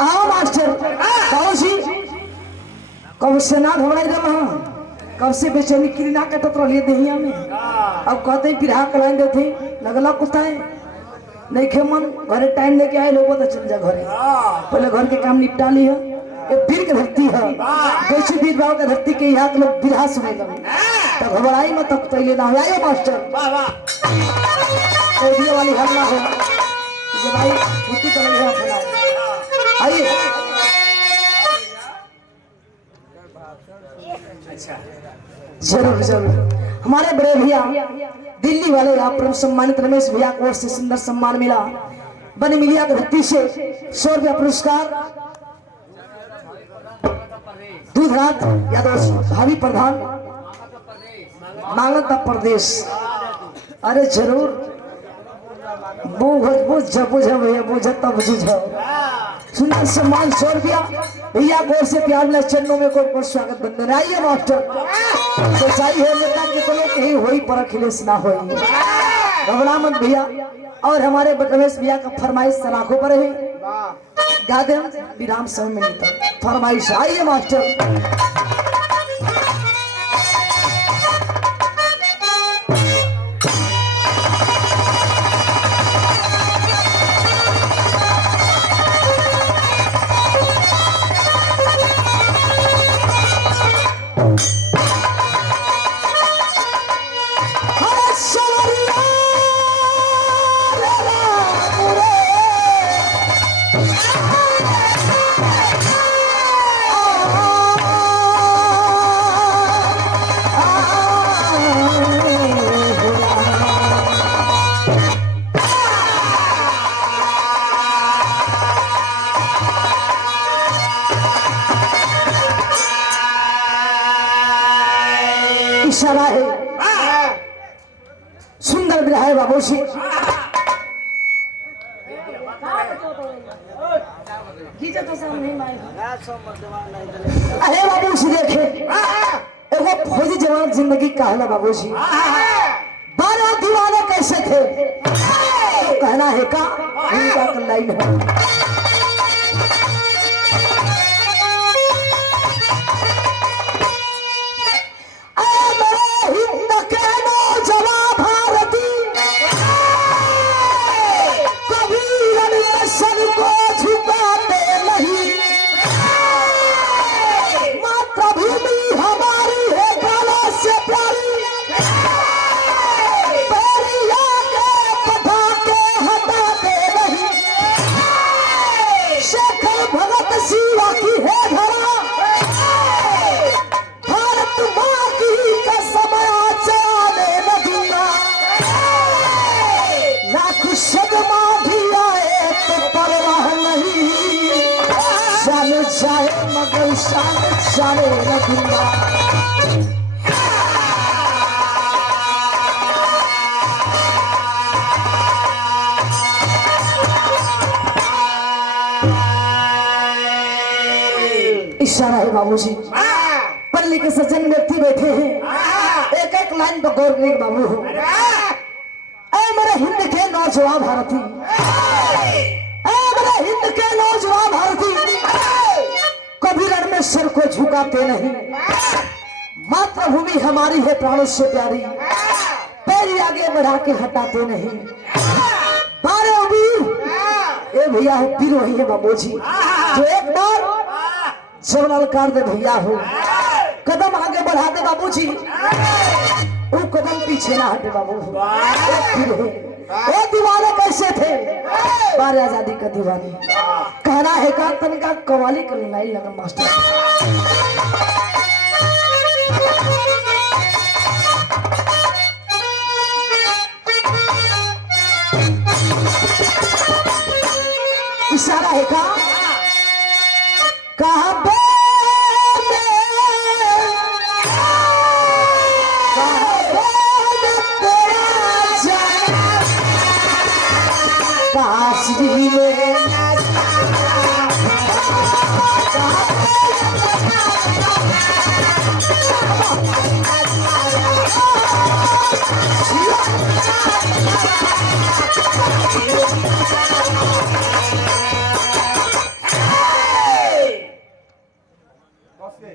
हाँ मास्टर बाबू जी कब से ना घबराई रहा कब से बेचैनी की ना कटत रही दहिया में अब कहते बिरहा कलाइन देते लगला कुताए नहीं खे मन घरे टाइम लेके आए लोगों तो चल जा घरे पहले घर के काम निपटा ली है ये फिर के धरती है बेची बीर भाव के धरती के यहाँ के लोग बिरहा सुने लगे तो घबराई मत तब पहले ना हो आइए मास्टर ऑडियो वाली हल्ला हो जब भाई छुट्टी कर रहे हैं आइए जरूर जरूर हमारे बड़े भैया दिल्ली वाले आप परम सम्मानित रमेश भैया को से सुंदर सम्मान मिला बनी मिलिया की धरती से 100 रुपया पुरस्कार दूधरात यादव भावी प्रधान मांगता प्रदेश अरे जरूर सुंदर सम्मान 100 रुपया भैया गौर से प्यार में चरणों में कोई स्वागत बंदन आइए मास्टर सच्चाई है नेता के तो कहीं होई पर अखिलेश ना होई घबरा मत भैया और हमारे रमेश भैया का फरमाइश सलाखों पर है गादे हम विराम समय में नहीं फरमाइश आइए मास्टर इशारा है सुंदर विरह है बाबूजी अरे बाबूजी देखे एगो फौजी जवान जिंदगी कहला बाबूजी 12 दीवाने कैसे थे तो कहना है का उनका लाइन है जाए मगर जाने न दूंगा इशारा है बाबूजी पल्ली के सज्जन व्यक्ति बैठे हैं एक एक लाइन पर गौर करें बाबू हो मेरे हिंद के नौजवान भारती मेरे हिंद के नौजवान भारती कभी रण में सिर को झुकाते नहीं मातृभूमि हमारी है प्राणों से प्यारी पैर आगे बढ़ा के हटाते नहीं बारे वीर ए भैया है पीर वही है बाबूजी जो एक बार जब ललकार दे भैया हो कदम आगे बढ़ा दे बाबूजी वो कदम पीछे ना हटे बाबू पीर है वो दीवाने कैसे थे बारे आजादी का दीवाने कहना है का तनका कवाली कर लाई लगा मास्टर इशारा है का कहा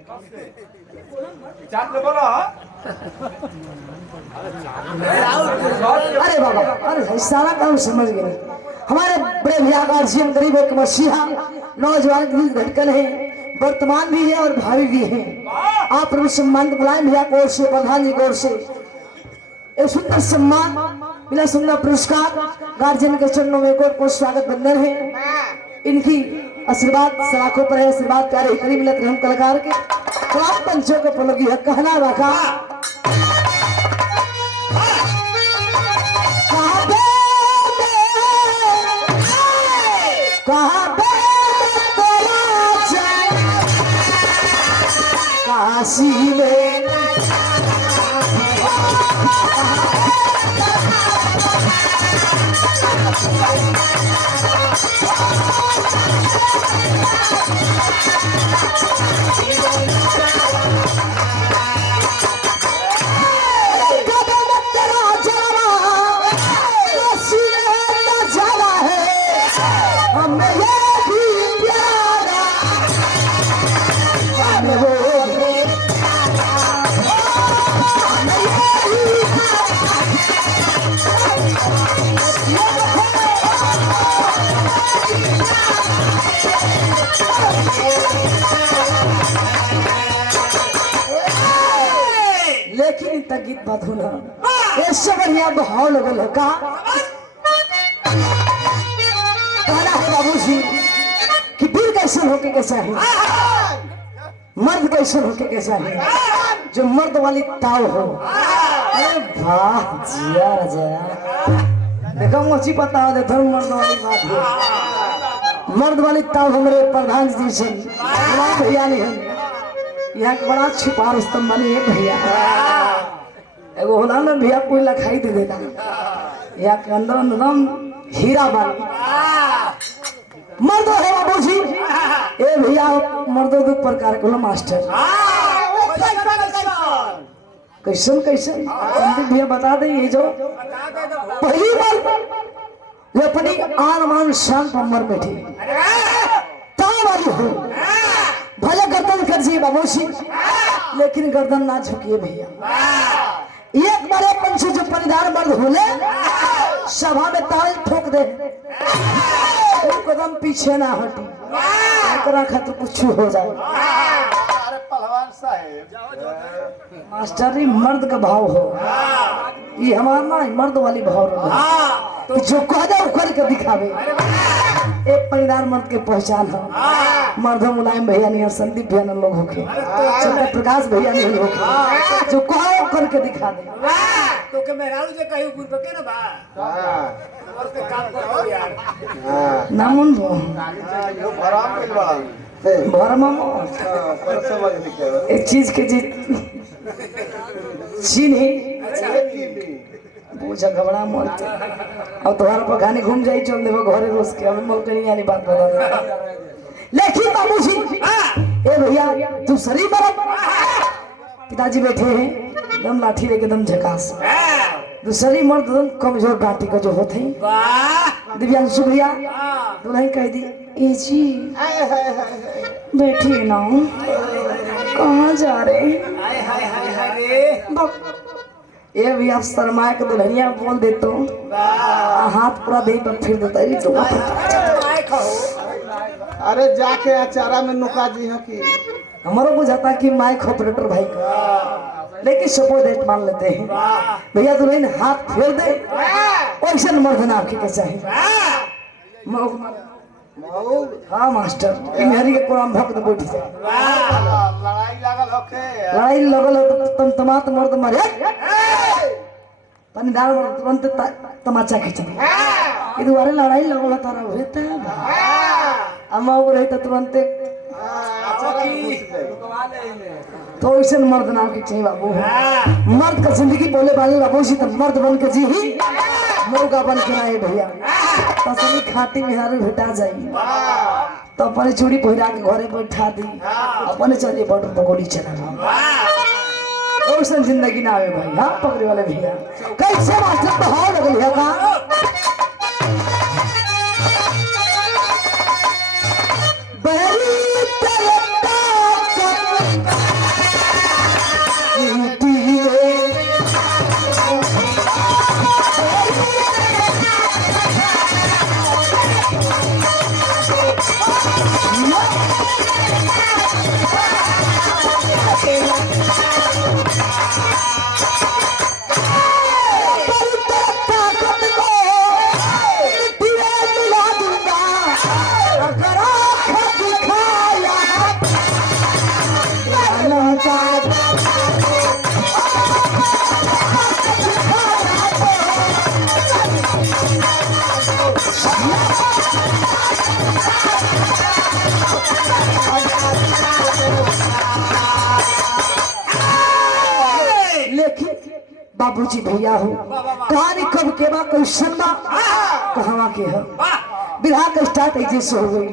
अरे बाबा, अरे सारा काम समझ गए। हमारे बड़े भैया गार्जियन गरीब एक मसीहा नौजवान धड़कन है, वर्तमान भी है और भावी भी है। आप प्रभु सम्मान बुलाए भैया को ओर से, प्रधान जी की ओर से एक सुंदर सम्मान मिला, सुंदर पुरस्कार गार्जियन के चरणों में कोट कोट स्वागत बंधन है। इनकी आशीर्वाद सलाखों पर है, आशीर्वाद प्यारे करीब मिलत हम कलाकार के तमाम पंचों को पलोगी है कहना रखा। काशी में लेकिन तक गीत बात होना ऐसे बढ़िया भाव लगल है का कहना है बाबूजी कि वीर कैसे होके कैसा है, मर्द कैसे होके कैसा है, जो मर्द वाली ताव हो। अरे वाह जिया राजा, देखो मुझे पता हो देखो मर्द वाली बात है। मर्द वाली ताव हमारे प्रधान जी से भैया नहीं है, यहाँ के बड़ा छिपा रुस्तम बने है भैया। एगो होला ना भैया कोई लखाई दे देगा, यहाँ के अंदर एकदम हीरा बन मर्द है बाबूजी। ए भैया मर्दों दो प्रकार के मास्टर कैसन कैसन पंडित भैया बता दे। ये जो पहली बार जो अपनी आन मान शान पर मर बैठी ताव वाली हो, भले गर्दन कर जी बाबूजी लेकिन गर्दन ना झुकिए भैया। एक बार पंछी जो परिधान मर्द होले सभा में ताल ठोक दे, एक कदम पीछे ना हटी, एकरा खातिर कुछ हो जाए। अरे पहलवान साहब मास्टरी मर्द का भाव हो, ये हमारा ना मर्द वाली भाव हो कि जो कह दे करके दिखावे। एक परिधान मर्द के पहचान हो, मर्द मुलायम भैया नहीं, संदीप भैया लोग होके, चंद्र प्रकाश भैया नहीं होके, जो कहो करके दिखा दे। तो के मेहरारू जे कहियो गुरु के ना बा और के काम करो यार नामुन वो यो भराम कइल बा भरमा परसों वाले लिखे एक चीज के जी चीनी पूछा घबरा मत। अब तुम्हारा पकाने घूम जाई चल देबो घरे रोज के, अब मोल कहीं वाली बात बता दे। लेकिन बाबूजी ए भैया तू सरी बरत पिताजी बैठे हैं दम लाठी लेके दम झकास, दूसरी मर्द दम कमजोर डांटी का जो होते हैं। वाह दिव्यांग शुक्रिया दुल्हन कह दी ए जी बैठिए ना, कहाँ जा रहे हाय हाय हाय हाय रे ये भी आप शर्मा के दुल्हनिया बोल देते हो, हाथ पूरा दे पर फिर देता है तो आए कहो। अरे जाके अचारा में नुका जी है कि हमारा बुझाता कि माइक ऑपरेटर भाई का, लेकिन सपोर्ट डेट मान लेते हैं भैया दुल्हन हाथ फेर दे वैसे मर्द ना आपके कैसा है। हाँ मास्टर इनहरी के कुरान भक्त बैठ जाए, लड़ाई लागल होके लड़ाई लगल हो तो तुम तमात मर्द मरे तनी दाल मर्द तुरंत तमाचा खींच दे। इधर लड़ाई लगल तारा हुए था अम्मा को रही तो तुरंत तो ऐसे मर्द नाम के चाहिए बाबू। मर्द का जिंदगी बोले वाले बाबू जी तो मर्द बन के जी ही मौका बन के आए भैया। तसली खाटी में हारू भेटा जाई तो अपने चूड़ी पहिरा के घरे बैठा दी, अपने चलिए बटर पकौड़ी चला ऐसा जिंदगी ना आवे भाई। हाँ पकड़े वाले भैया कैसे मास्टर बहाव लगल है का बहरी तरता बाबूजी भैया हो कहानी कब के बा क्वेश्चन बा कहवा के है बिरहा का स्टार्ट ऐसे से हो गई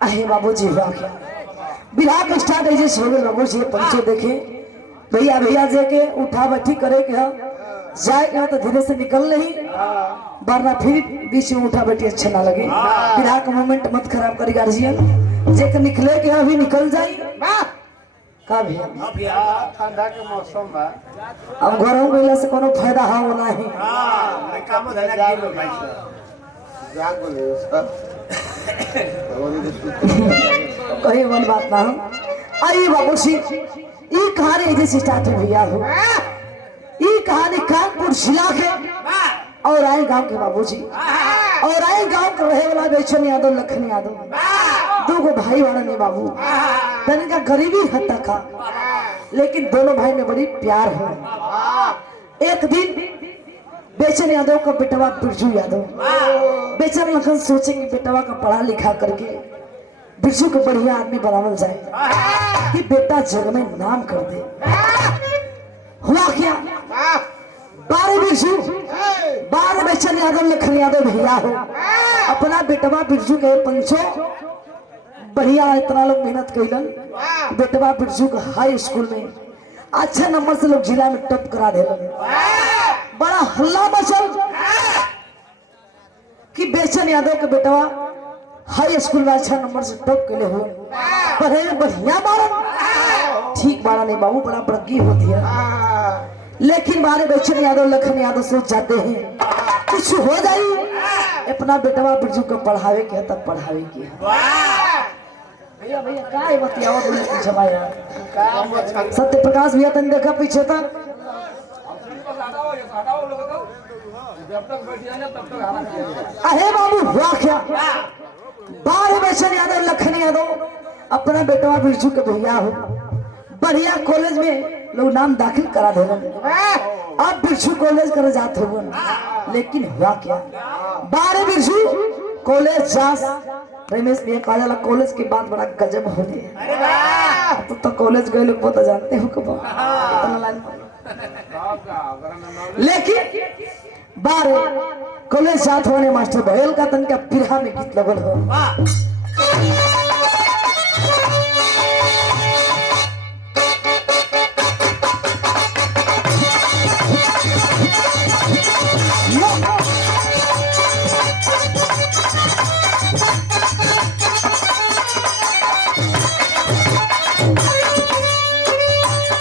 कहानी बाबूजी वाक्य बिरहा के स्टार्ट ऐसे हो गए बाबूजी पंचो देखे भैया भैया जे के उठा बैठी करे के जाए के तो धीरे से निकल नहीं वरना फिर बीच में उठा बैठी अच्छा ना लगे बिरहा का मोमेंट मत खराब करी गार्जियन जे के निकले के अभी निकल जाई का भैया ठंडा के मौसम बा अब घरों गइला से कोनो फायदा हो नहीं हां काम धंधा के भाई जान बोले सर कहीं मन बात ना हो आइए बाबूजी ये कहानी ऐसे स्टार्ट है भैया हो ये कहानी कानपुर जिला के और आए गांव के बाबूजी और आए गांव के रहे वाला बेचन यादव लखन यादव दो गो भाई वाला ने बाबू तनिका गरीबी हद तक का लेकिन दोनों भाई में बड़ी प्यार है एक दिन बेचन यादव का बेटवा बिरजू यादव बेचन लखन सोचेंगे बेटवा का पढ़ा लिखा करके बिरजू को बढ़िया आदमी बनावल जाए कि बेटा जग में नाम कर दे हुआ क्या 12 बिरजू 12 बेचन यादव लखन यादव भैया हो अपना बेटवा बिरजू के पंचो बढ़िया इतना लोग मेहनत कैलन बेटवा बिरजू को हाई स्कूल में अच्छे नंबर से लोग जिला में टॉप करा देलन बड़ा हल्ला मचल कि बेचन यादव के बेटवा हाई स्कूल में अच्छा नंबर से टॉप के लिए हुए पढ़े में बढ़िया बारन ठीक बारा नहीं बाबू बड़ा बड़गी होती है लेकिन बारे बेचन यादव लखन यादव सोच जाते हैं कुछ हो जाए अपना बेटवा बिरजू को पढ़ावे के तब पढ़ावे के भैया भैया काय बतियाओ बोले पीछे भाई सत्य प्रकाश भैया तन देखा पीछे तक अरे बाबू हुआ क्या 12 बेचन यादव लखन यादव अपना बेटवा बिरजू के भैया हो बढ़िया कॉलेज में लोग नाम दाखिल करा दे अब बिरजू कॉलेज कर जाते हो लेकिन हुआ क्या 12 बिरजू कॉलेज जास रमेश भैया कहा जाला कॉलेज के बाद बड़ा गजब होती है तो कॉलेज गए लोग बहुत जानते हो कब इतना लाइन लेकिन 12 कॉलेज साथ होने मास्टर भैल का तन का पिरहा में गीत लगल हो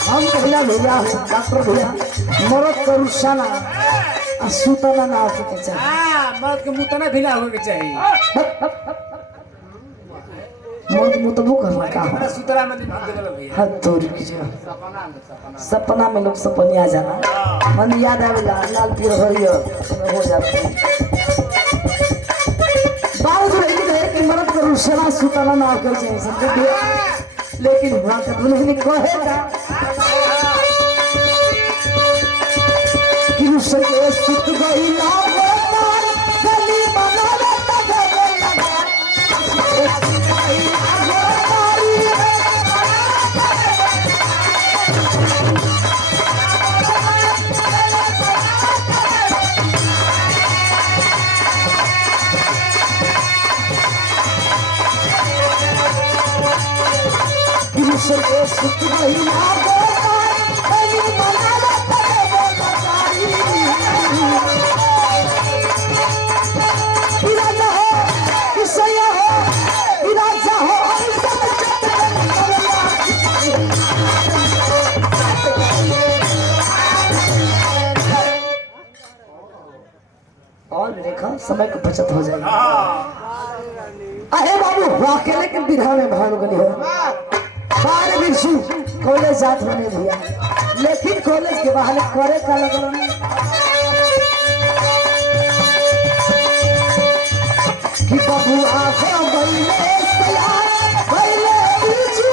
हम कहला भैया डॉक्टर भैया मरद करू साना आ सुतना ना होके के चाहिए। हाँ मर्द के मुंह तना भिला होके चाहिए। मर्द मुतबो करना का हमारा सुतरा में नहीं भाग देवल भैया। हद तोड़ की जो सपना में लोग सपने आ जाना मन याद आवेला लाल पीर हरियर हो जाते हैं। बाबू तो लेकिन है कि मरद करू साना सुतना ना होके चाहिए समझे। लेकिन हुआ तो दुल्हन कहेगा कि उसके सुत गई ना गली मनावे तगड़े लगा सुत गई ना कि उसके सुत गई ना गली मनावे तगड़े राजा हो किसया हो राजा हो और देखा समय की बचत हो जाएगी। अरे बाबू अकेले के बिरहा में भान गली हो बार बिरसू कॉलेज जात होने भैया लेकिन कॉलेज के बहाने करे का लगल कि बाबू आखो बैले सया बैले बिरसू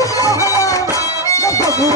बाबू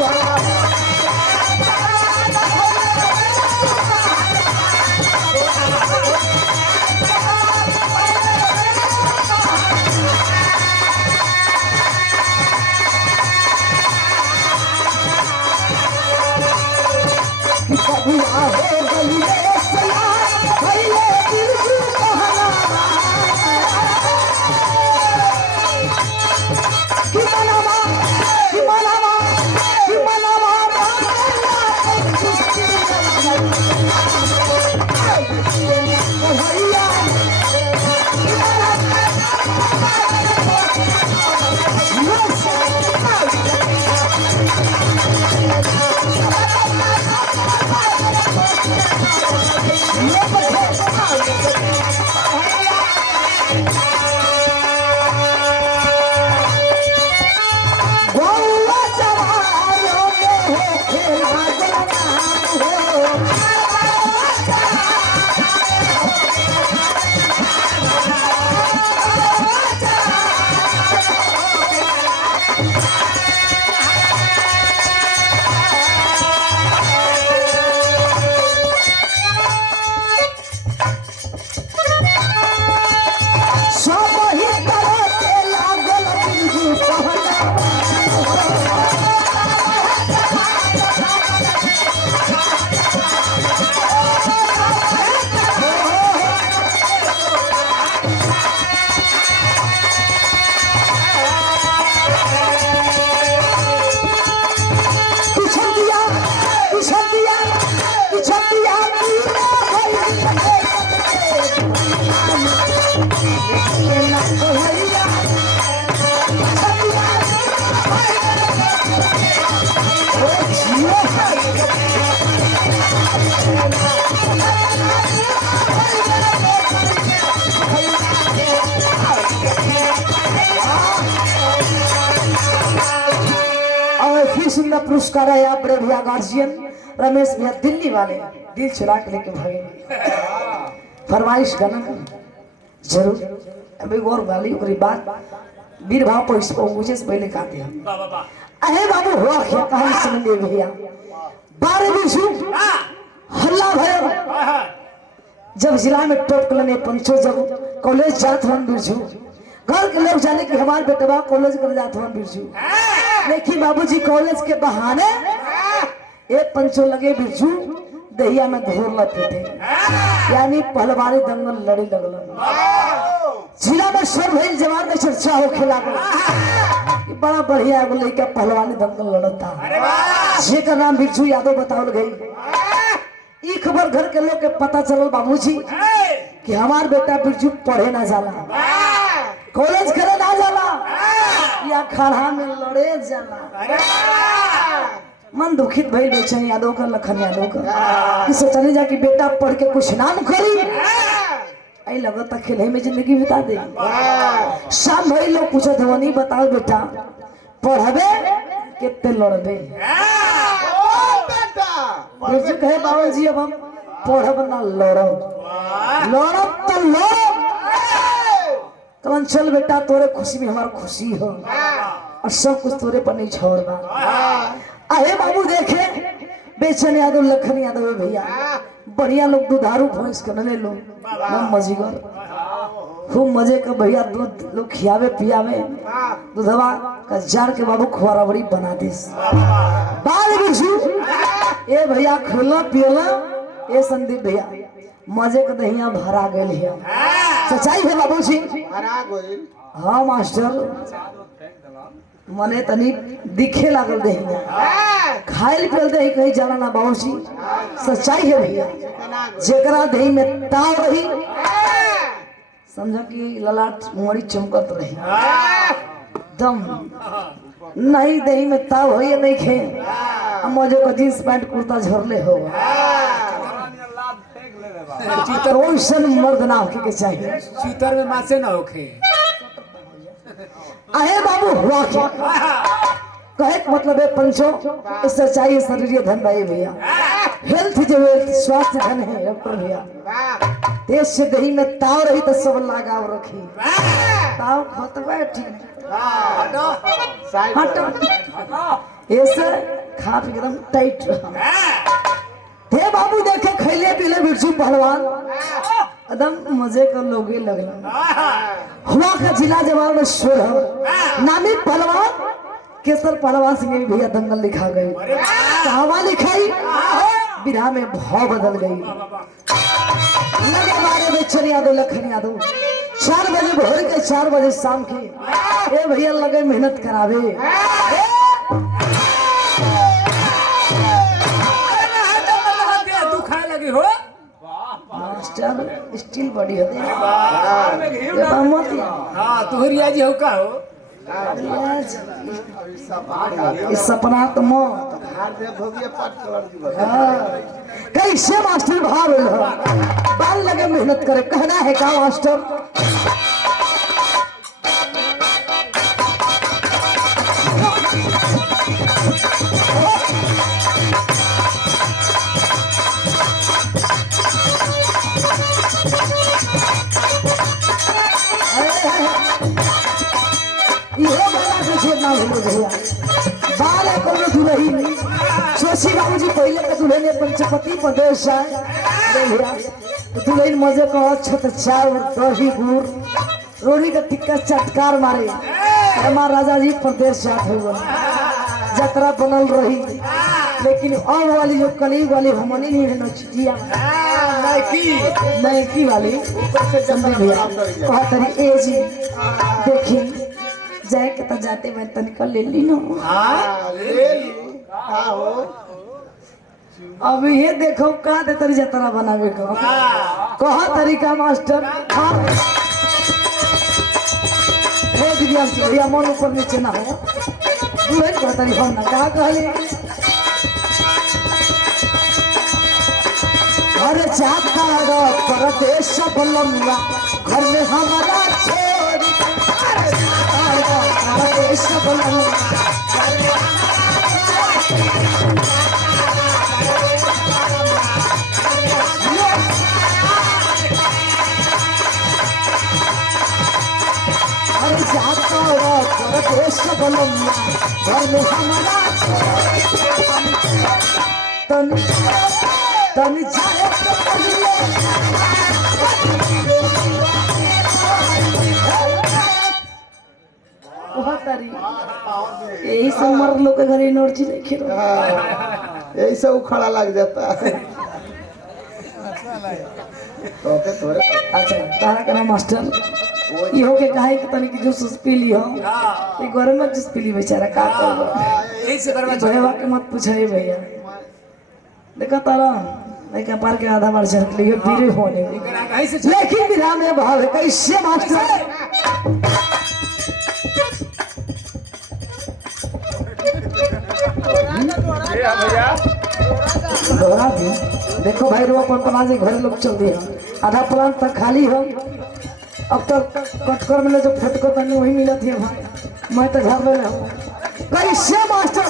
सुंदर पुरस्कार है आप बड़े भैया गार्जियन रमेश भैया दिल्ली वाले दिल चुरा के लेके भागेंगे फरमाइश गाना जरूर अभी गौर वाली ओकरी बात वीर भाव पहुंचे से पहले कहते हैं अहे बाबू हुआ क्या कहानी सुन ले भैया बारे बिरसू हल्ला भया जब जिला में टॉप क्लास में पंचो जब कॉलेज जात हन बिरसू घर के लोग जाने कि हमारे बेटवा कॉलेज कर जात हन बिरसू लेकिन बाबूजी कॉलेज के बहाने एक पंचो लगे बिरजू दहिया में धोर लते थे यानी पहलवानी दंगल लड़ी लगल जिला में सर भइल जवान में चर्चा होखे लागल बड़ा बढ़िया एगो लड़का पहलवानी दंगल लड़ता जेकर नाम बिरजू यादव बतावल गई ई खबर घर के लोग के पता चलल बाबूजी कि हमार बेटा बिरजू पढ़े ना जाला, कॉलेज करे ना जाला, या खड़ा में लड़े जाला। मन दुखित भइल बेचैन यादव का, लखन यादव का कि सोचने जा कि बेटा पढ़ के कुछ नाम करी, आई लगता खेले में जिंदगी बिता दे। शाम भइल लोग पूछत हवनी, बताओ बेटा पढ़बे कितने लड़बे? बिरजू कहे बाबा जी अब हम पढ़ब ना लड़ब, लड़ब तो लड़ब। कलन चल बेटा तोरे खुशी में हमार खुशी हो और सब कुछ तोरे पर नहीं छोड़ना। अहे बाबू देखे बेचन यादव, लखन यादव भैया बढ़िया लोग दुधारू भैंस करने लोग मजीगर खूब मजे का भैया, दूध लोग खियावे पियावे, दूधवा का जार के बाबू खुआरा बड़ी बना दिस। बाल बिरजू ए भैया खेलना पियला, ए संदीप भैया मजे का दहिया भरा गए है। सच्चाई है बाबूजी? हाँ मास्टर, मने तनी दिखे लागल दहिया, खाइल पियल दही कहीं जाला ना बाबूजी। सच्चाई है भैया, जेकरा दही में ताव रही समझो कि ललाट मोड़ी चमकत रही, दम नहीं दही में ताव हो या नहीं खे, मजे को जींस पैंट कुर्ता झरले हो। रोशन मर्द ना होके के चाहिए, चीतर में मासे ना होखे। अहे बाबू हुआ क्या कहे मतलब है पंचो, इससे चाहिए शरीर धन भाई भैया, हेल्थ जो वेल्थ स्वास्थ्य धन है डॉक्टर भैया। देश से दही में ताव रही तो सब लगाव रखी, ताव खतवा ठीक ऐसे खा पी एकदम टाइट थे बाबू। देखे खैले पीले बिरजू पहलवान एकदम मजे कर लोगे लगला। हुआ का जिला जवाब में शोर नामी पहलवान केसर पहलवान सिंह भैया दंगल लिखा गई, कहावा लिखाई बिरहा में भाव बदल गई। लगे बारे बेचन यादव, लखन यादव 4 बजे भोर के 4 बजे शाम के ए भैया लगे मेहनत करावे। हो मास्टर स्टील बॉडी होते हाँ तुहरी आज हो का हो इस सपना तो मौत कैसे मास्टर भाव बाल लगे मेहनत करे, कहना है का मास्टर? बाल को दुल्हन शशि बाबू जी पहले के दुल्हन पंचपति प्रदेश दुल्हन मजे को छत चावल दही गुड़ रोटी का टिक्का चटकार मारे। हमार राजा जी प्रदेश जात हो जतरा बनल रही, लेकिन अब वाली जो कलीग वाली हमनी नहीं है नचिया नैकी वाली कहतरी ए जी देखी जाए के तो जाते मैं तनिक ले ली ना। अब ये देखो का दे तरी जतरा बनावे को कहा तरीका मास्टर। हे दिव्या भैया मन ऊपर नीचे ना हो दुल्हन को तरी हम ना कहा कहले घर जाता रो परदेश बलमुआ घर में हमारा छोड़ी परदेश बलमुआ जाता रो परदेश बलमुआ घर में हमारा तन तन जाए तो यही सब मर लोग के घर एनर्जी नहीं खेलो, यही सब खड़ा लग जाता है। अच्छा तारा का नाम मास्टर इहो के काहे के तनी की जूस पी लियो, ये गरम जूस पी ली बेचारा का करबो। यही से करवा भैया के मत पूछाई भैया, देखा तारा मैं क्या पार के आधा बार झरक लिए बीरे होने एकरा कहीं से लेकिन विधा में भाव है कैसे मास्टर भैया दोहरा दी देखो भाई रो पंपना जी घर लोग चल दिया आधा प्लान तक खाली हो अब तक कटकर मिले जो फटको तनी वही मिला थी भाई मैं तो झाड़ रहे हूँ कैसे मास्टर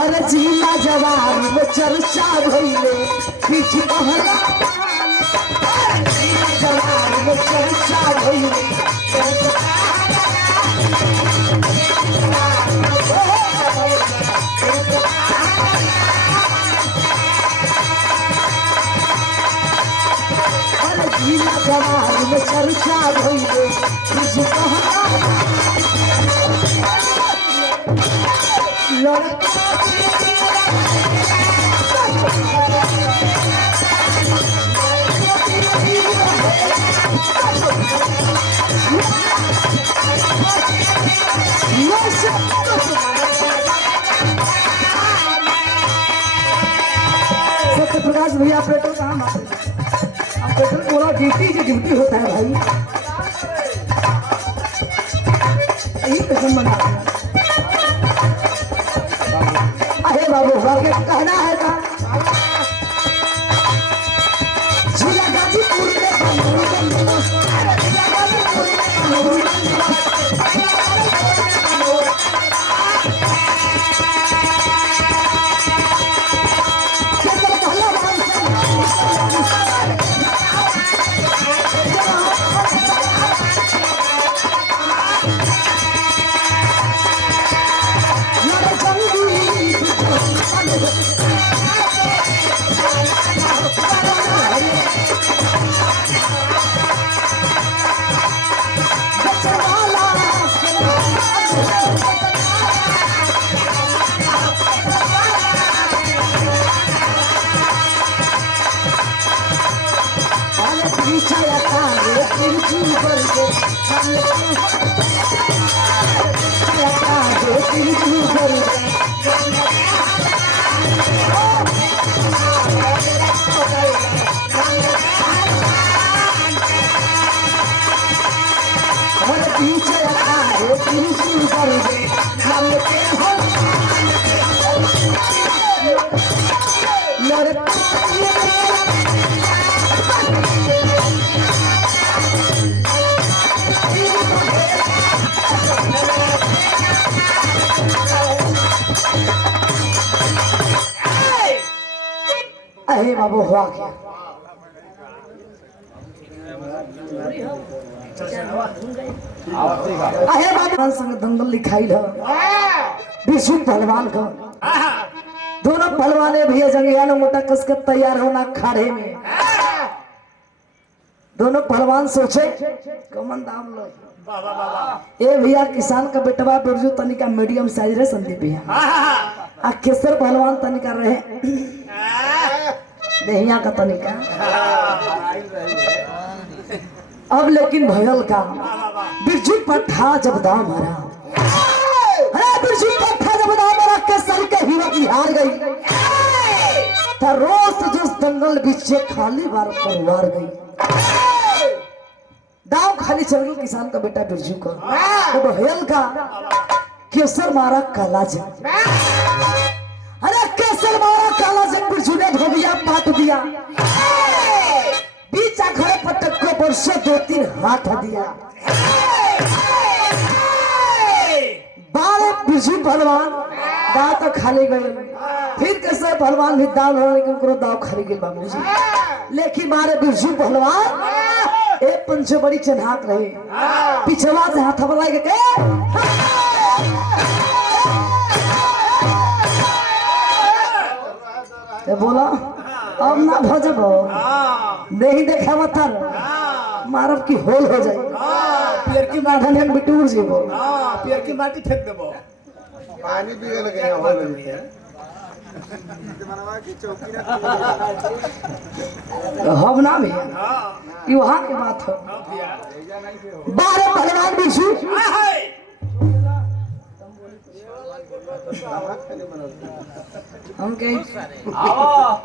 अरे जिला जवान में चर्चा भइले बीच बहला जिला जवान में चर्चा भइले अरे जिला जवान में चर्चा भइले बीच बहला लड़का सत्य प्रकाश भैया पेट्रोल कहाँ मारते अब पेट्रोल पूरा ड्यूटी होता है भाई यही कसम बना अरे बाबू के कहना है का जिला गाजीपुर अरे बाबू हुआ क्या अरे बाबू संग दंगल लिखाई लो विष्णु पहलवान को दोनों पहलवाने भैया जंगिया ने मोटा कस के तैयार होना खाड़े में दोनों पहलवान सोचे कमन दाम लो ए भैया किसान का बेटवा बिरजू तनिका मीडियम साइज रे संदीप भैया आ केसर पहलवान तनिका रहे दहिया का तनिका अब लेकिन भयल का बिरजू पट्टा जब दाम हरा अरे बिरजू पट्टा जब दाम हरा केसर के हीरो की हार गई तो रोज जो दंगल बीचे खाली बार परिवार गई दाव खाली चल गई किसान का बेटा बिरजू का तो भयल का केसर मारा काला जंग अरे केसर मारा काला जंग बिरजू ने धो दिया पाट दिया बीच आखड़े पटक को वर्षों 2-3 हाथ दिया बारे बिरजू पहलवान दाव तो खाली गए फिर केसर पहलवान भी दाव लड़ा लेकिन उनको दाव खाली गई बाबू जी लेकिन मारे बिरजू पहलवान एक पंचो बड़ी चन्हाक रहे पिछवा से हाथ बला के बोला अब ना भजब नहीं देखा मथर मारब की होल हो जाए पियर की माधन हम बिटूर जीवो पियर की माटी फेंक देबो पानी भी लगे हो लगे हम ना भी ये वहां के बात हो बारह पहलवान बिरजू हम कहीं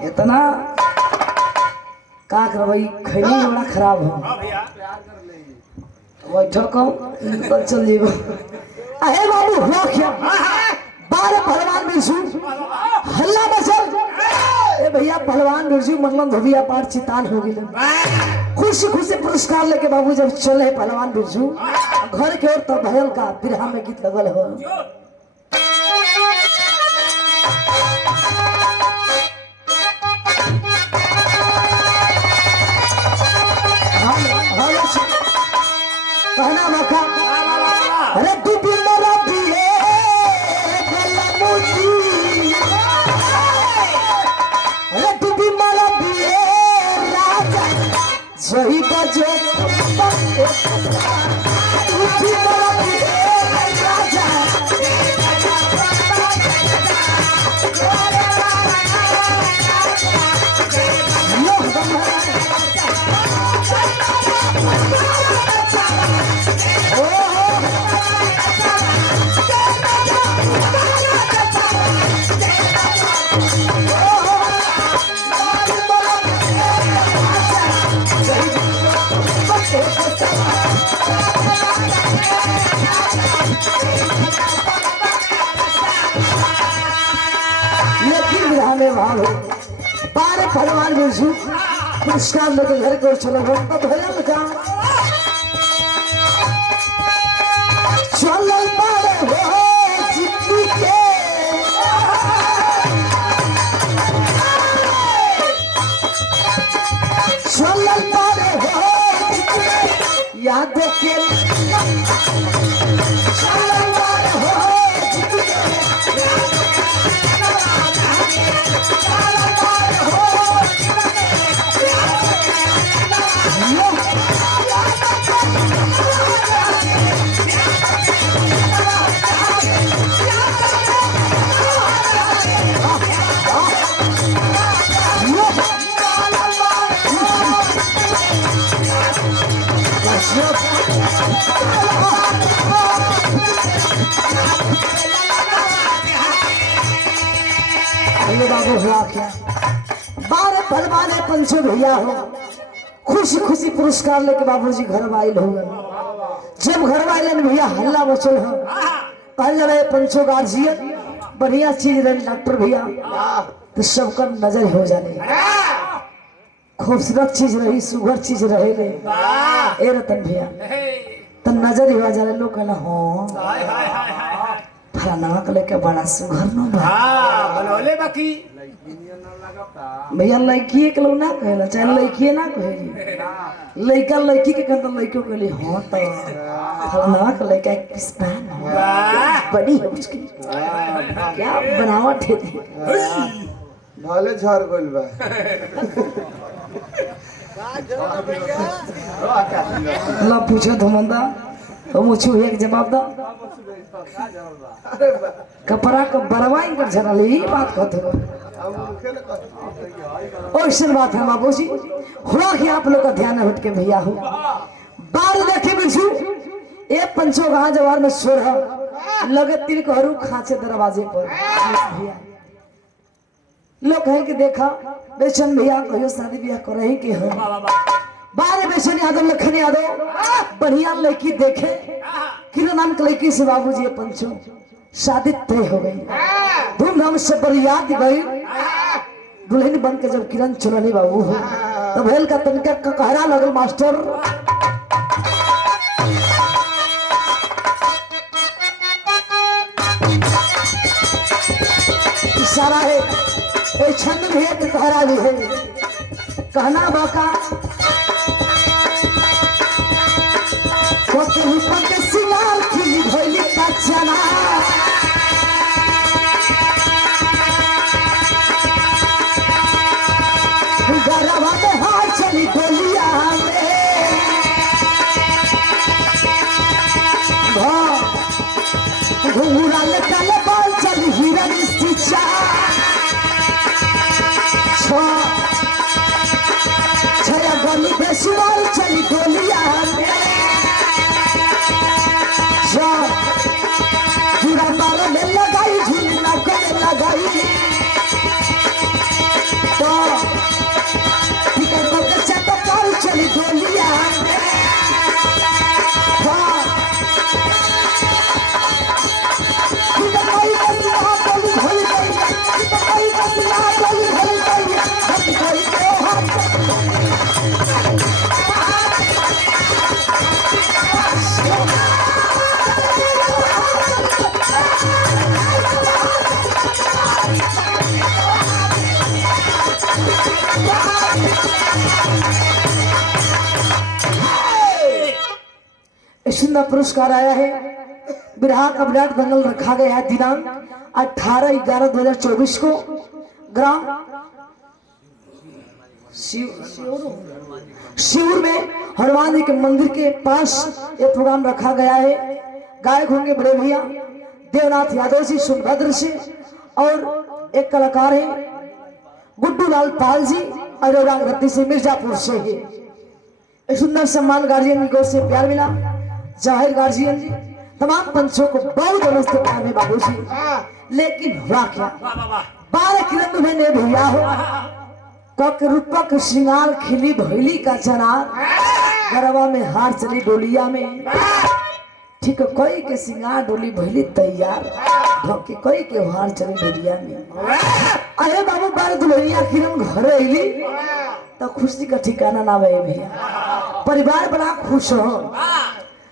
इतना का करवाई खैनी बड़ा खराब हो हाँ भैया बैठो कम निकल चल जीव अहे बाबू हुआ क्या बारह पहलवान बिरजू हल्ला मचल ए भैया पहलवान बिरजू मतलब धोबिया पार चितान हो गए खुशी खुशी पुरस्कार लेके बाबू जब चले पहलवान बिरजू घर के ओर तब भयल का बिरहा में गीत लगल हो कहना मखा अरे तू बिमरा पिए गला मुझी अरे तू बिमरा पिए राजा सही का जो तू बिमरा पिए राजा बारह पहलवान बिरजू पुरस्कार लेके घर को चलो तो भैया का चलो बारे हो जिंदगी के चलो बारे हो याद के चलो बारे हो बाबू हुआ क्या बारह पहलवान पंचो भैया हो खुशी खुशी पुरस्कार लेके बाबूजी घर आयल हो जब घर आयल भैया हल्ला मचल हो पहले रहे पंचो गार्जियन बढ़िया चीज रहे डॉक्टर भैया तो सबका नजर हो जाने खूबसूरत चीज रही सुगर चीज रहे ए रतन भैया तो नजर हो जाने लोग कहना हो फलाना के लेके बड़ा सुगर न बनौले बाकी भैया लड़की के लोग ना कहला चाहे लड़की ना कहली लड़का लड़की के कहता लड़कियों के लिए हाँ तो फलाना के लेके बड़ी है उसकी क्या बनावट है भले झड़ गइल बा ला पूछो धमंदा हम उछू एक जवाब दो कपड़ा का बरवाई कर झरल यही बात कहते हो ओइसन बात है बाबू जी हुआ कि आप लोग का ध्यान हट के भैया हो बाल देखे बिरजू ए पंचो गांव जवार में सोर है लगे तिल कहरू खांचे दरवाजे पर भैया लोग कहे कि देखा बेचन भैया कहियो शादी ब्याह कर ही के हो बारे बेचन यादव लखन यादव बढ़िया लड़की देखे किरण नाम के लड़की से बाबूजी पंचो शादी तय हो गई धूमधाम से बरियात गई दुल्हन बन के जब किरण चुननी बाबू हो तो भेल का तनका कहरा लगल मास्टर इशारा है छंद भी है कहरा भी है कहना बाका पके सिंगार की भइली कचना गरबा में हाथ चली गोलिया घुंघरा ले काले बाल चली हिरन स्टिचा छया गली बेसुराल चली गोलिया जुड़ा मारो में लगाई सुंदर पुरस्कार आया है। बिरहा का विराट दंगल रखा गया है दिनांक 18/11/2024 को ग्राम शिवूर में हनुमान जी के मंदिर के पास ये प्रोग्राम रखा गया है। गायक होंगे बड़े भैया देवनाथ यादव जी सोनभद्र से और एक कलाकार है गुड्डू लाल पाल जी और रत्ती से मिर्जापुर से है। एक सुंदर सम्मान गार्जियन की ओर से प्यार मिला। जाहिर गार्जियन जी तमाम पंचों को बहुत नमस्ते प्यार है बाबू जी। लेकिन हुआ क्या 12 किरण में ने भैया हो कक रूपक श्रृंगार खिली भैली का चनार गरबा में हार चली डोलिया में ठीक कोई के श्रृंगार डोली भैली तैयार ढोके कोई के हार चली डोलिया में। अरे बाबू 12 दुल्हनिया किरण घर अली तो खुशी का ठिकाना ना भे भैया। परिवार बड़ा खुश हो।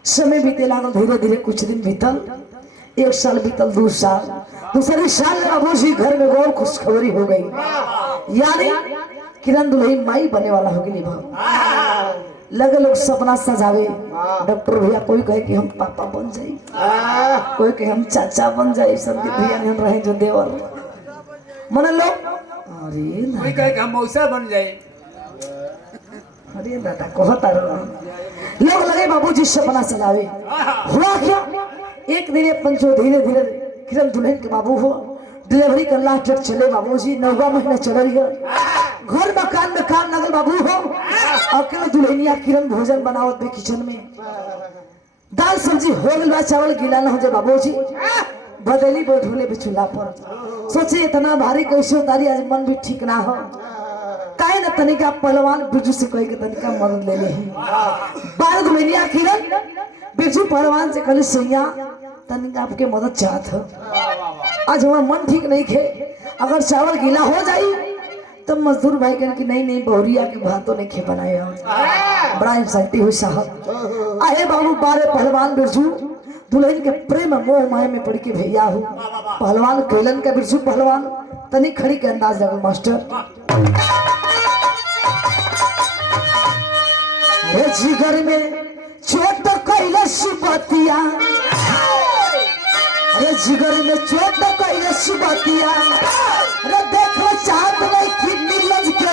समय बीते लागल धीरे धीरे कुछ दिन बीतल 1 साल बीतल 2 साल दूसरे साल में बाबू जी घर में गौर खुशखबरी हो गई। यानी किरण दुल्हन माई बने वाला हो गई। लगे लोग सपना सजावे डॉक्टर भैया कोई कहे कि हम पापा बन जाए कोई कहे हम चाचा बन जाए संदीप भैया ने रहे जो देवर मन लोग अरे कोई कहे कि हम मौसा बन जाए। अरे दादा कहता लोग लगे बाबूजी सपना सजावे। हुआ क्या एक दिन पंचो धीरे धीरे किरण दुल्हन के बाबू हो डिलीवरी का लास्ट डेट चले बाबूजी 9वां महीना चल रही है। घर मकान में काम लगल बाबू हो अकेले दुल्हनिया किरण भोजन बनावत में किचन में दाल सब्जी हो गल चावल गीला न हो जाए बाबूजी बदली बोधोले पे चूल्हा पर सोचे इतना भारी कैसे उतारी आज मन भी ठीक ना हो काहे न तनिका पहलवान बिरजू से कह के तनिका मदद ले ले 12 दुल्हनिया किरण बिरजू पहलवान से कहले सैया तनिका आपके मदद चाहत हो आज हमारा मन ठीक नहीं खे अगर चावल गीला हो जाई तो मजदूर भाई कहने की नहीं बहुरिया के भातों ने खे बनाए बड़ा इंसल्टी हुई साहब। अरे बाबू 12 पहलवान बिरजू दुल्हन के प्रेम मोह माया में पड़ के भैया हो पहलवान कैलन का बिरजू पहलवान तनी खड़ी के अंदाज लगल मास्टर जिगर में चोट कैलस बतिया अरे जिगर में चोट कैलस बतिया अरे देखो चाहत नहीं कि नीलज के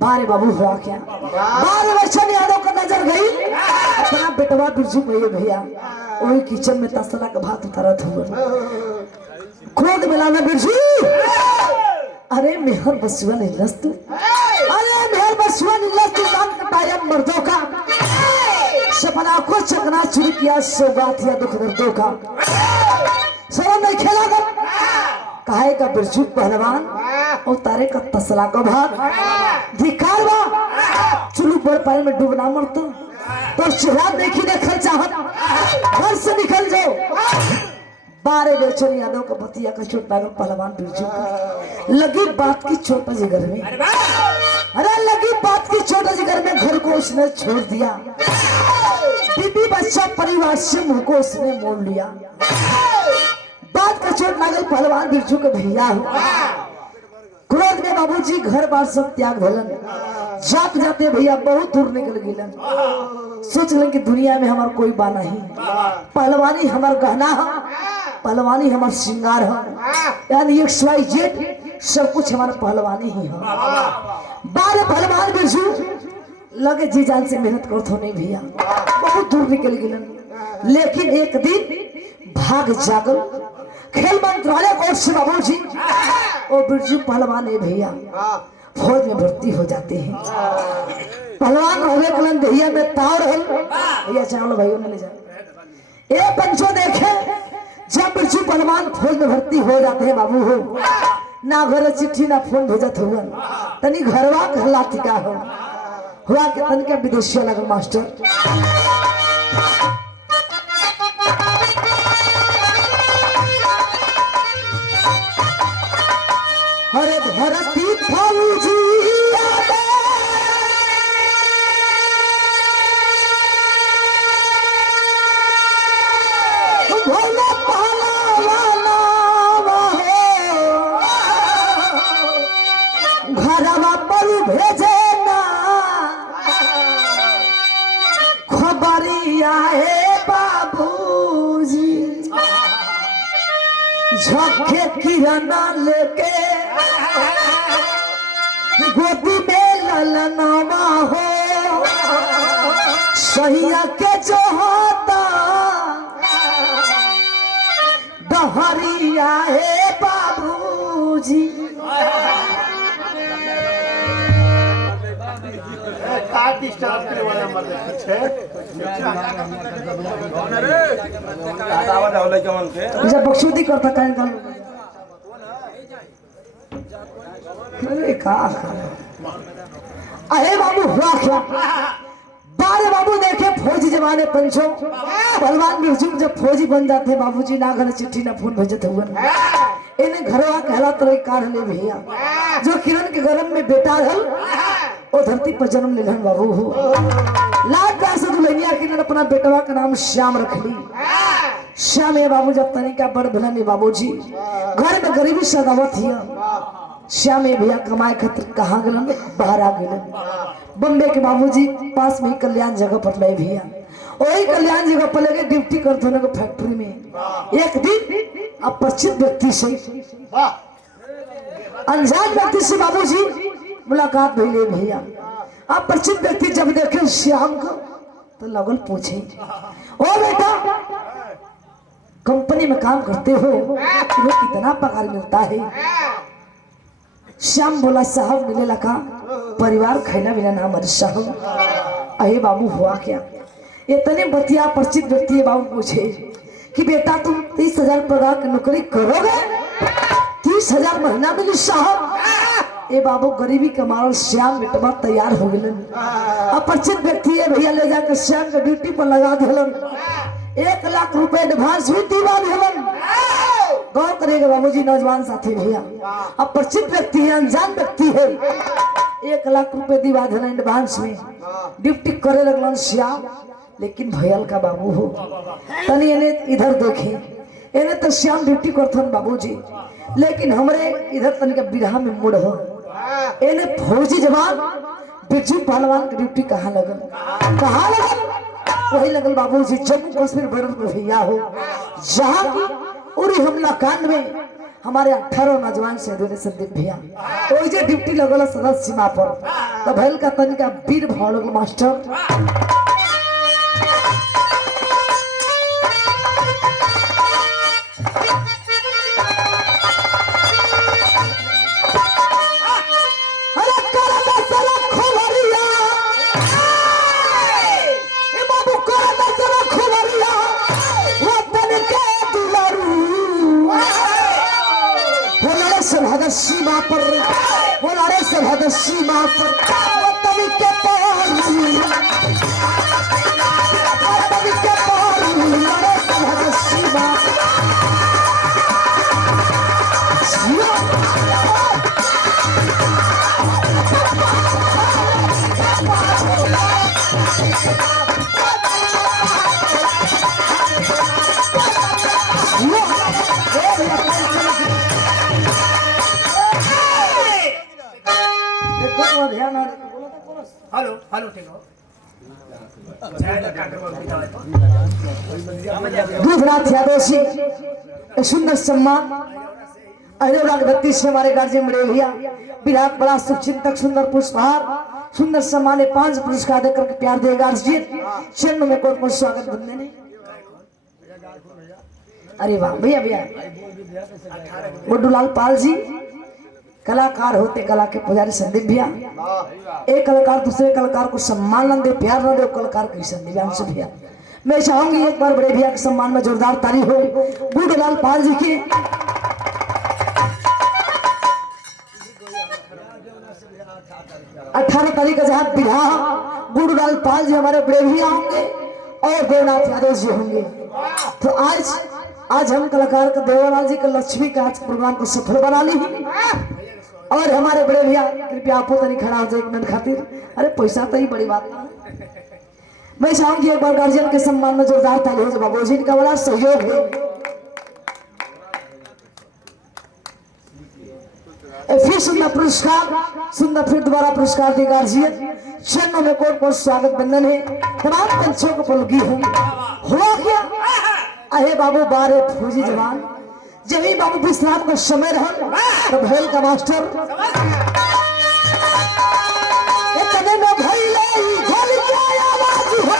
बारे बाबू हुआ क्या 12 वर्षन यादव का नजर गई अपना बेटवा बिरजू भैया वही किचन में तसला का भात उतारत हुआ क्रोध मिलाना बिरजू अरे मेहर बसुआ नहीं लस तू अरे मेहर बसुआ नहीं लस तू कान कटाया मर्दों का सपना को चकना चुरी किया सौगात या दुख दर्दों का शर्म नहीं खेला कर काहे का बिरजू पहलवान और तारे का तसला का भाग धिकार बा चुलू पर पैर में डूबना मरतो तो चेहरा देखी देखल चाहत घर से निकल जाओ 12 बेचन यादव का बतिया का चोट पागल पहलवान बिरजू का लगी बात की छोटा जिगर में अरे लगी बात की छोटा जिगर में घर को उसने छोड़ दिया बीबी बच्चा परिवार से मुंह को उसने मोड़ लिया बात का चोट लागल पहलवान बिरजू के भैया हो क्रोध में बाबूजी घर बार सब त्याग भलन जात जाते भैया बहुत दूर निकल गिलन सोच लें कि दुनिया में हमारा कोई बा नहीं पहलवानी हमार गहना है पहलवानी हमार श्रृंगार है यानी XYZ सब कुछ हमारा पहलवानी ही है 12 पहलवान बिरजू लगे जी जान से मेहनत करते नहीं भैया बहुत दूर निकल गिलन लेकिन एक दिन भाग जागल खेल मंत्रालय कोर्ट से बाबूजी और बिरजू पहलवान है भैया फौज में भर्ती हो जाते हैं पहलवान होवे कलन दहिया में ताव रहल भैया चावल भाइयों ने ले जा ए पंचो देखे जब बिरजू पहलवान फौज में भर्ती हो जाते हैं बाबू हो ना घर चिट्ठी ना फोन भेजत हुआ तनी घरवा कहला टिका हो हुआ के तन के विदेशिया लगल मास्टर अरे धरती फौजी भोला पहला झोंके किराना लेके गोदी में ललनावा हो सैया के जो होता दहरिया है बाबूजी। जब बकचोदी करता कान का अरे का अरे बाबू हुआ क्या बारे बाबू देखे फौजी जमाने पंचो पहलवान बिरजू जब फौजी बन जाते बाबूजी ना घर चिट्ठी ना फोन भेजते हुए इन्हें घरवा कहला तो कार ले भैया जो किरण के गर्भ में बेटा हल वो धरती पर जन्म ले बाबू हो लाड प्यार से दुल्हनिया किरण अपना बेटवा का नाम श्याम रख ली। श्याम है बाबू जब तनिका बड़ भलन बाबूजी घर में गरीबी सदावत हिया श्याम भैया कमाए खातिर कहाँ गलन बाहर आ गलन बम्बे के बाबूजी पास में कल्याण जगह पर ले भैया वही कल्याण जगह पर लगे ड्यूटी करते होने को फैक्ट्री में एक दिन अपरिचित व्यक्ति से अनजान व्यक्ति से बाबूजी मुलाकात भइले भैया अपरिचित व्यक्ति जब देखे श्याम को तो लगल पूछे ओ बेटा कंपनी में काम करते हो तुम्हें कितना पगार मिलता है। श्याम बोला साहब मिले लगा परिवार खैला बिना ना मर साहब। अहे बाबू हुआ क्या इतने बतिया परिचित व्यक्ति है बाबू पूछे कि बेटा तुम 30,000 पगार की नौकरी करोगे 30,000 महीना मिली साहब। ए बाबू गरीबी के मारल श्याम बेटवा तैयार हो गए अपरिचित व्यक्ति है भैया ले जाकर श्याम के ड्यूटी पर लगा दिलन 1 लाख रुपए एडवांस भी दिवा दिलन। गौर करेगा बाबूजी नौजवान साथी भैया अपरिचित व्यक्ति है अनजान व्यक्ति है 1 लाख रुपए दिवा दिलन एडवांस में ड्यूटी करे लगलन श्याम। लेकिन भैया का बाबू हो तनी इधर देखे इन्हें तो श्याम ड्यूटी करते बाबूजी लेकिन हमरे इधर तनिका बिरहा में मुड़ हो इन्हें फौजी जवान बिरजू पहलवान की ड्यूटी कहाँ लगल वही लगल बाबूजी जम्मू कश्मीर बॉर्डर पर भैया हो जहाँ की उरी हमला कांड में हमारे 18 नौजवान शहीद हुए संदीप भैया वही जो ड्यूटी लगल सरहद सीमा पर तो भैल का तनिका वीर भाव मास्टर सीमा पर बोला रे सरहद सीमा पर तभी के पारी रे सरहद सीमा हेलो हेलो ठीक हो दूधनाथ यादव जी एक सुंदर सम्मान अहिरोराग धरती से हमारे गार्जियन बड़े भैया विराट बड़ा शुभचिंतक सुंदर पुष्पहार सुंदर सम्मान 5 पुरस्कार देकर के प्यार दे गार्जियन चरणों में कोट कोट स्वागत बंदे ने। अरे वाह भैया भैया गुड्डूलाल पाल जी कलाकार होते कला के पुजारी संदीप भैया एक कलाकार दूसरे कलाकार को सम्मान न दे प्यार न दे कलाकार कैसे दिव्यांशु भैया। मैं चाहूंगी एक बार बड़े भैया के सम्मान में जोरदार ताली हो गुड्डूलाल पाल जी की। अठारह तारीख का जहाँ विवाह गुड्डूलाल पाल जी हमारे बड़े भैया होंगे और देवनाथ यादव जी होंगे। तो आज हम कलाकार का देवलाल जी का लक्ष्मी का आज प्रोग्राम को सफल बना ली और हमारे बड़े भैया कृपया आपको तनी खड़ा हो जाए 1 मिनट खातिर। अरे पैसा तो ही बड़ी बात है। मैं चाहूंगी एक बार गार्जियन के सम्मान में जोरदार ताली हो जाए बाबू जी का बड़ा सहयोग है। फिर सुंदर पुरस्कार सुंदर फिर दोबारा पुरस्कार दी गार्जियन चरणों में कोट कोट स्वागत बंधन है तमाम पंचों को पलगी हूँ। हुआ क्या अहे बाबू बारे फौजी जवान जब ही बाबू विश्राम का समय रहा तो भैल का मास्टर इतने में भैले ही घोल के आवाज हो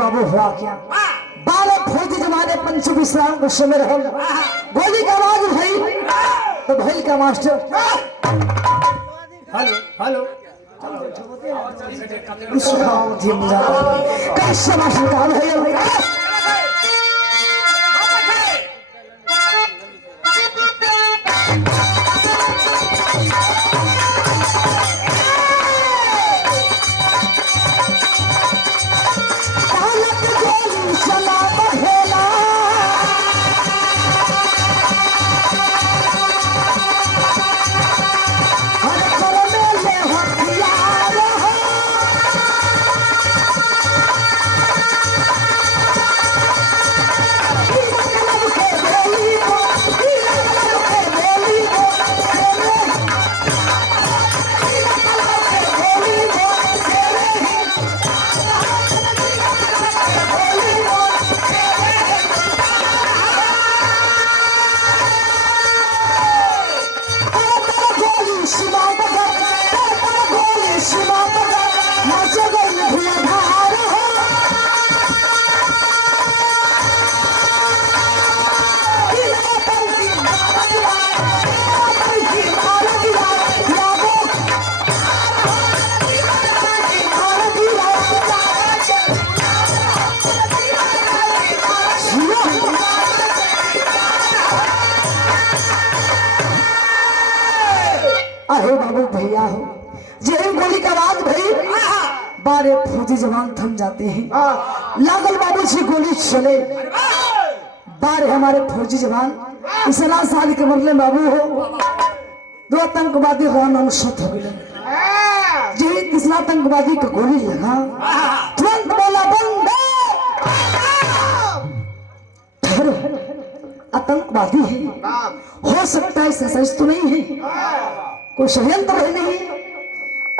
बाबू हुआ क्या बालक फौजी जमाने पंचु विश्राम को समय रहा गोली का आवाज भई तो भैल का मास्टर हेलो हेलो कैसे मास्टर का भैया अरे बाबू भैया हो जे गोली का आवाज भई बारे फौजी जवान थम जाते हैं लागल बाबू से गोली चले बारे हमारे फौजी जवान इसला साल के मरले बाबू हो दो आतंकवादी रान शत हो गए जे तीसरा आतंकवादी का गोली लगा तुरंत बोला बंद आतंकवादी है हो सकता है सच तो नहीं है कोई षड्यंत्र है नहीं।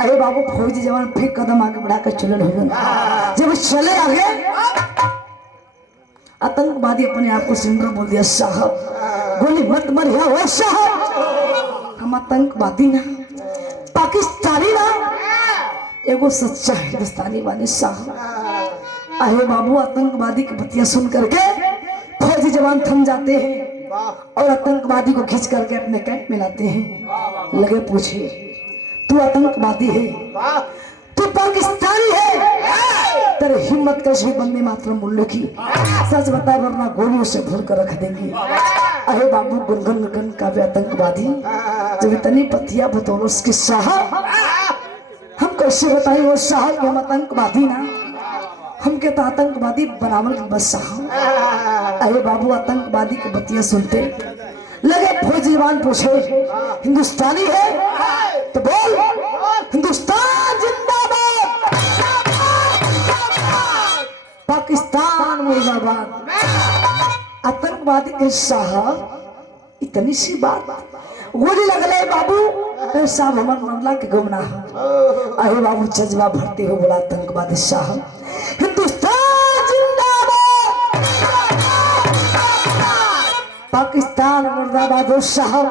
अरे बाबू फौजी जवान फिर कदम आगे बढ़ाकर चलन हो जब चले आगे आतंकवादी अपने आप को सिमर बोल दिया साहब गोली मत मरिया हो साहब हम आतंकवादी ना पाकिस्तानी ना एगो सच्चा हिंदुस्तानी वाली साहब। अरे बाबू आतंकवादी की बतिया सुन करके फौजी जवान थम जाते हैं और आतंकवादी को खींच करके अपने कैंप में लाते हैं। लगे पूछे तू आतंकवादी है तू पाकिस्तानी है तेरे हिम्मत कैसे बनने मात्र मूल्य की सच बता वरना गोलियों से भूल कर रख देंगे। अरे बाबू गुनगुन गन का भी आतंकवादी जब इतनी पथिया बतौर उसके साहब हम कैसे बताए वो साहब हम आतंकवादी ना हम के तो आतंकवादी बनावल बस साहब। अरे बाबू आतंकवादी की बतिया सुनते लगे फौजी जवान पूछे हिंदुस्तानी है तो बोल हिंदुस्तान जिंदाबाद पाकिस्तान मुर्दाबाद। आतंकवादी के साहब इतनी सी बात गोली लगले बाबू साहब हमार मामला के गुमना अरे बाबू जज्बा भरते हो बोला आतंकवादी साहब हिंदुस्तान जिंदाबाद पाकिस्तान मुर्दाबाद साहब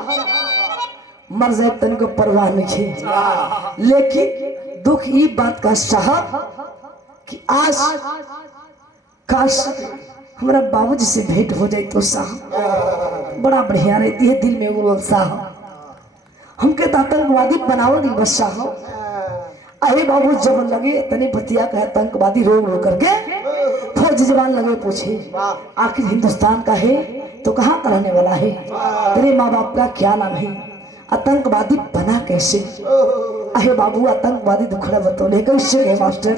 मर जाए तन को परवाह नहीं है लेकिन दुख ये बात का साहब कि आज काश हमारा बाबूजी से भेंट हो जाए तो साहब बड़ा बढ़िया रहती है दिल में वो साहब हमके तो आतंकवादी बनावल गई बस साहब। अरे बाबू जब लगे तनी बतिया कहे आतंकवादी रोक रो करके फौज जवान लगे पूछे आखिर हिंदुस्तान का है तो कहाँ का रहने वाला है, तेरे माँ बाप का क्या नाम है, आतंकवादी बना कैसे। अरे बाबू आतंकवादी दुखड़ा बतौले कैसे गए मास्टर।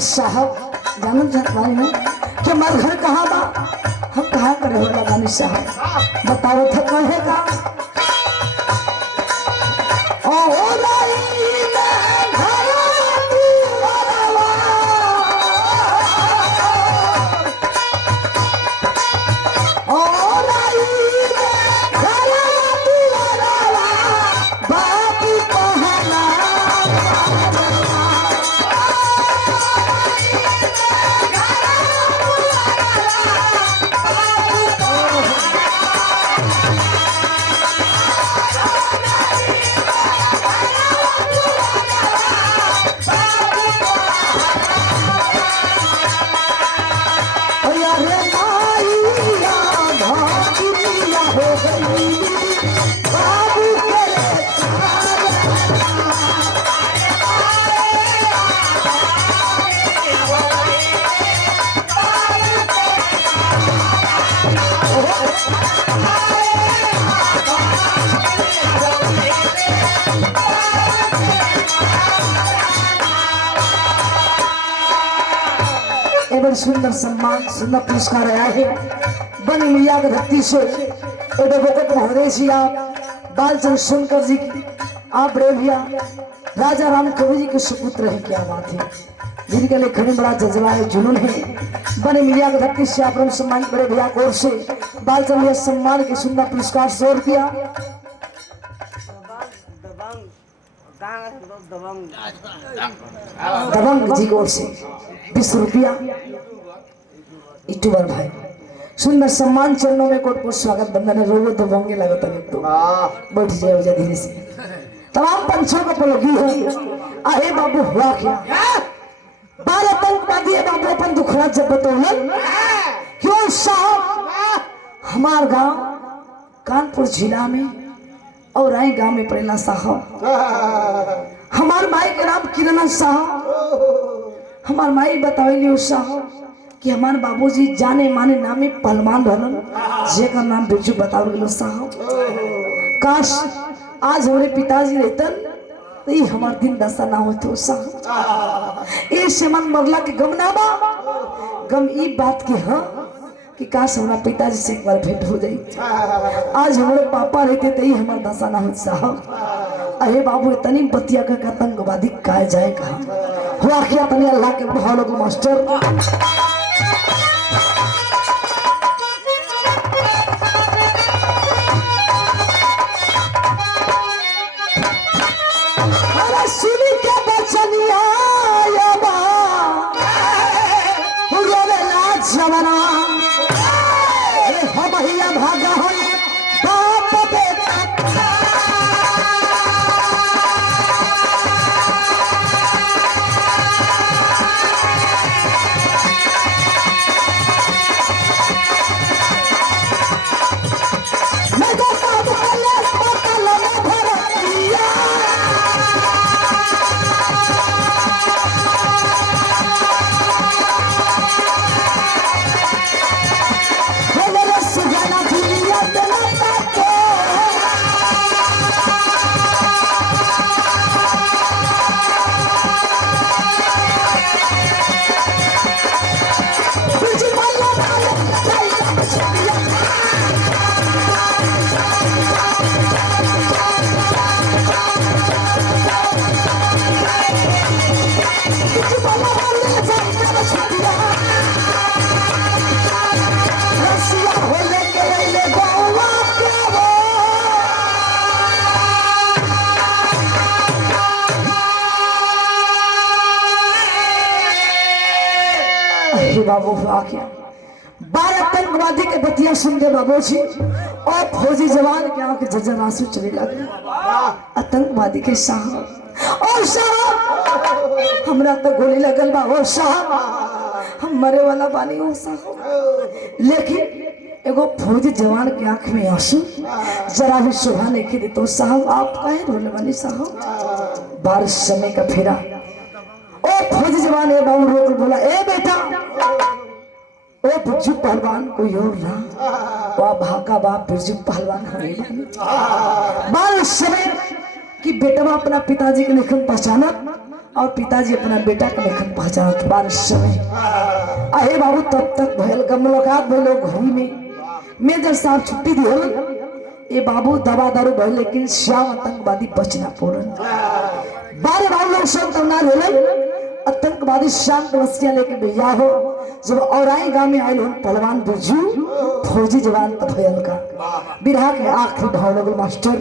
साहब जानत जानी हूँ कि हमार घर कहाँ बा, हम कहाँ करे होला गानी साहब बताओ था कहे का। सुंदर सम्मान सुंदर पुरस्कार आया है बन मिया की धरती से एडवोकेट महोदय जी आप बालचंद्र शंकर जी की आप बड़े भैया राजा राम कवि जी के सुपुत्र है, क्या बात है, जिनके लिए खड़ी बड़ा जज्बा है जुनून है। बन मिया की धरती से आप सम्मान बड़े भैया की ओर से बालचंद्र सम्मान के सुंदर पुरस्कार 100 रुपया, दबंग जी की ओर से 20 रुपया, यूट्यूबर भाई सुंदर सम्मान चरणों में कोट कोट स्वागत बंदन है। रोगो तो बंगे लगता है तो बैठ जाए जा धीरे से। तमाम पंचों का पलोगी है। अरे बाबू हुआ क्या 12 आतंकवादी है बाबू अपन दुखड़ा जब बतौलन क्यों साहब हमार गांव कानपुर जिला में और आई गांव में पड़ेला साहब। हमार माई के नाम किरणा साहब। हमार माई बतावेली साहब कि हमार बाबूजी जाने माने नामी पहलवान रहलन जेकर नाम बिरजू बतावल गेलो साहब। काश आज हमारे पिताजी रहतन तो ये हमार दिन दशा ना होतो साहब। ये सेमन मरला के गम ना बा, गम ई बात के हाँ कि काश हमारा पिताजी से एक बार भेंट हो जाई। आज हमारे पापा रहते तो ही हमार दशा ना होत साहब। अरे बाबू इतनी बतिया का आतंकवादी कहा जाए कहा हुआ क्या तनी अल्लाह के भाव लोग मास्टर। सुनी के बचनिया जवाना हम भैया भागा बाप बेटा बाबू हुआ क्या 12 आतंकवादी के बतिया सुन के बाबू जी और फौजी जवान के आंख झरझर आंसू चले लगे। आतंकवादी के साहब और साहब हमरा तो गोली लगल बा ओ साहब हम मरे वाला बानी ओ साहब। लेकिन एगो फौजी जवान के आंख में आंसू जरा भी शोभा नहीं की तो साहब आप काहे रोने वाली साहब। बारिश समय का फेरा ओ फौजी जवान ए बाबू रोक बोला ए बेटा ओ बिरजू पहलवान कोई और ना वाह भागा बाप बिरजू पहलवान हमें। बारिश समय कि बेटवा अपना पिताजी के लेखन पहचाना और पिताजी अपना बेटा के लेखन पहचाना। बारिश समय अहे बाबू तब तक भयल का मुलाकात भइल घड़ी में मेजर साहब छुट्टी दिहल ये बाबू दवा दारू भइल लेकिन श्याम आतंकवादी बचना पड़न। 12 बाबू लोग सब तमना भेल आतंकवादी श्याम के वसिया लेके भैया हो जब औराई गांव में आयल पहलवान बिरजू फौजी जवान तब भयल का बिरहा के आखिरी भाव लगल मास्टर।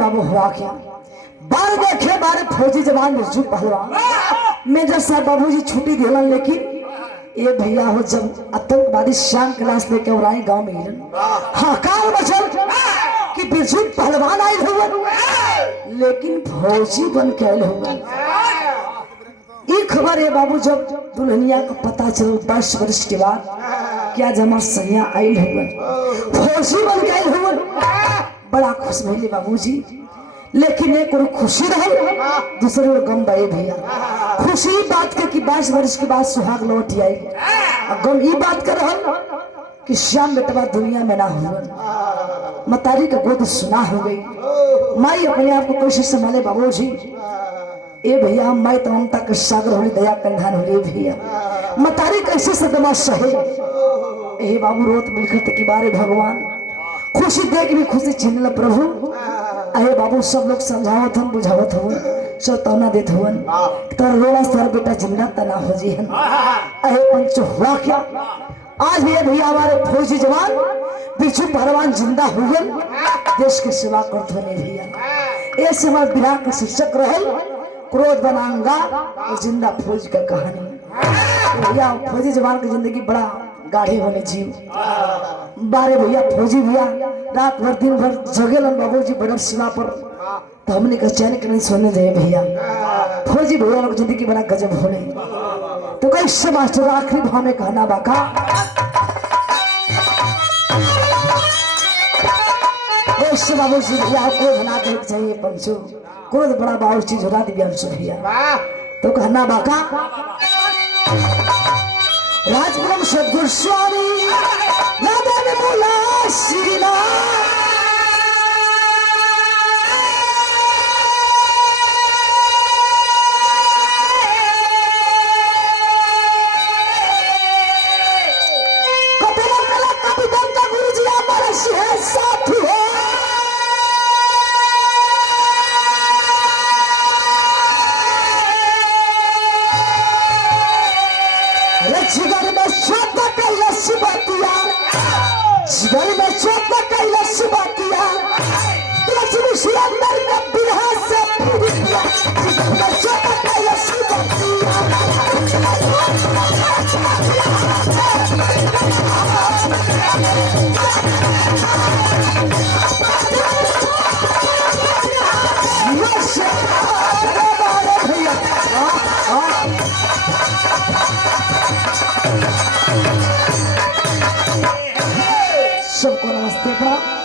बाबू हुआ क्या 12 देखे 12 फौजी जवान बिरजू पहलवान मेजर साहब बाबूजी छुट्टी दिलन लेकिन ये भैया हो जब आतंकवादी श्याम क्लास लेके और आए गांव में हाकार मचल कि बिरजू पहलवान आए हुए लेकिन फौजी बन के आए हुए। ये खबर है बाबू जब दुल्हनिया का पता चल 10 वर्ष के बाद क्या जमा सैया आई हुए फौजी बन के आए हुए बड़ा खुश भइले बाबूजी। लेकिन एक और खुशी रहे दूसरे और गम बाए भैया। खुशी बात के कि 22 वर्ष के बाद सुहाग लौट आई और गम ये बात कर रहा कि श्याम बेटवा दुनिया में ना हुआ मतारी का गोद सुना हो गई। माई अपने आप को कैसे संभाले बाबूजी ए भैया माई तो ममता के सागर होली दया कंधान होली भैया मतारी कैसे सदमा सहे ए बाबू रोत मिलकर के बारे भगवान खुशी देख भी खुशी छीन ल प्रभु। अरे बाबू सब लोग समझावत हन बुझावत हो सब तौना देत हुन तोर रोड़ा सर बेटा जिंदा तना हो जी हन। अरे पंच हुआ क्या आज भी भैया हमारे फौजी जवान बिरजू पहलवान जिंदा हुए देश की सेवा करत होने भैया। ये समय विराट का शीर्षक रहल क्रोध बनांगा और जिंदा फौज का कहानी। भैया फौजी जवान की जिंदगी बड़ा गाढ़े होने जीव 12 भैया फौजी भैया रात भर दिन भर जगेलन बाबूजी बड़र सीमा पर तो हमने का चैन के नहीं सोने दे भैया। फौजी भैया लोग जिंदगी बड़ा गजब होने तो कैसे मास्टर आखिरी भाव में कहना बाका ऐसे बाबूजी भैया क्रोध ना देख चाहिए पंचो क्रोध बड़ा बाबू चीज हो दी अंशु भैया तो कहना बाका राजब्रह्म सदगुरु स्वामी राधा ने बोला श्रीला कपिला कला कपितन का गुरु जी हमारे है साथी है जिगर में शब्द कैलस बतिया जिगर में शब्द कैलस बतिया लक्ष्मी श्री अंदर का बिरहा से पूरी किया जिगर में शब्द कैलस बतिया सबको नमस्ते प्रणाम।